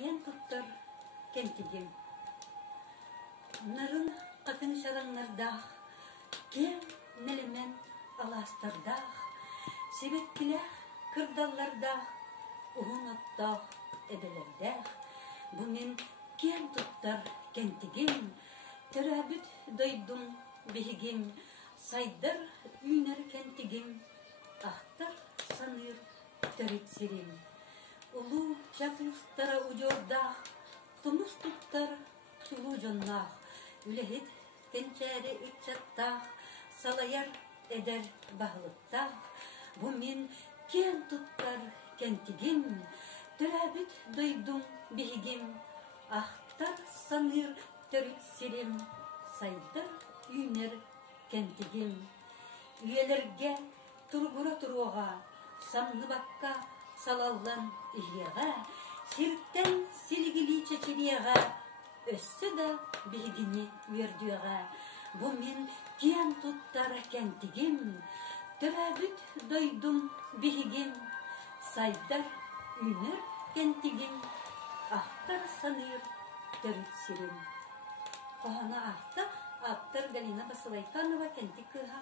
Кен туттар кентигим. Нарын атын шараңнардах, кен нелемен аластардах, себеккілях кырдаллардах, уғын оттах эделердах. Бұнын кен туттар кентигим, төрәбіт дойдум бігігим, сайдар үйнер кентигим, ақтар саныр төрит сирим. Улу чаплустара уйордах, тумус туттар сулу жоннах, үлехит кенчәре икчаттах, салаяр эдер бағылыттах. Бу мен кен туттар кентигим, төрәбіт дойдум бігігим, ақтар саныр төрит сирим, сайдар үйнер кентигим. Үйелерге тургура туруға, самны бакка салаллан ихияға, сирттен силгили чечерияға, өссі да бігіні үйердіяға. Бұ мен кен туттар кентигим, төрәбіт дойдум бігігим, сайдар үйнер кентигим, ақтар саныр төрит сирим. Қоғана ақта Галина Басылайканова кентик кыға.